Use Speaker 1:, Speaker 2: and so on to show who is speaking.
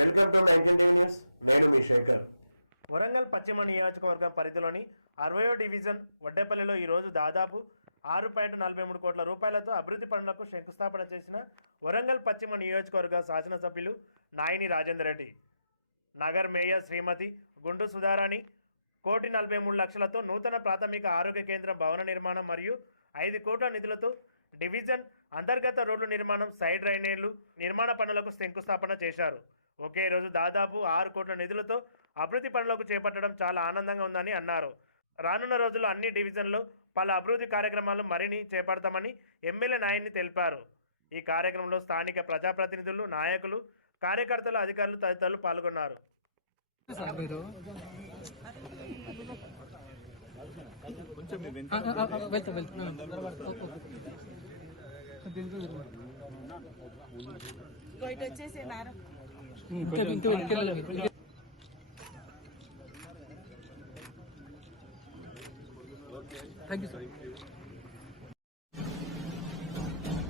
Speaker 1: Welcome to news. నేను మీ శేఖర్.
Speaker 2: వరంగల్ పశ్చిమ నియోజకవర్గం పరిధిలోని అరవయో డివిజన్ వడ్డేపల్లిలో ఈరోజు దాదాపు ఆరు పాయింట్ నలభై మూడు కోట్ల రూపాయలతో అభివృద్ధి పనులకు శంకుస్థాపన చేసిన వరంగల్ పశ్చిమ నియోజకవర్గ శాసనసభ్యులు నాయిని రాజేందర్ రెడ్డి. నగర్ మేయర్ శ్రీమతి గుండు సుధారాణి కోటి నలభై మూడు లక్షలతో నూతన ప్రాథమిక ఆరోగ్య కేంద్రం భవన నిర్మాణం మరియు ఐదు కోట్ల నిధులతో డివిజన్ అంతర్గత రోడ్ల నిర్మాణం సైడ్ డ్రైనేళ్ళు నిర్మాణ పనులకు శంకుస్థాపన చేశారు. ఒకే రోజు దాదాపు ఆరు కోట్ల నిధులతో అభివృద్ధి పనులకు చేపట్టడం చాలా ఆనందంగా ఉందని అన్నారు. రానున్న రోజుల్లో అన్ని డివిజన్లు పలు అభివృద్ధి కార్యక్రమాలు మరిన్ని చేపడతామని ఎమ్మెల్యే నాయన్ని తెలిపారు. ఈ కార్యక్రమంలో స్థానిక ప్రజాప్రతినిధులు నాయకులు కార్యకర్తలు అధికారులు తదితరులు పాల్గొన్నారు.
Speaker 3: కొంచెం మీ వెనక
Speaker 4: ఆ, ఆ, ఆ, వెళ్తా వెళ్తా దీంట్లో
Speaker 5: ఇటు వచ్చేసి నారా
Speaker 4: ఇంత ఇంత వెనకెళ్ళాలి. Thank you sir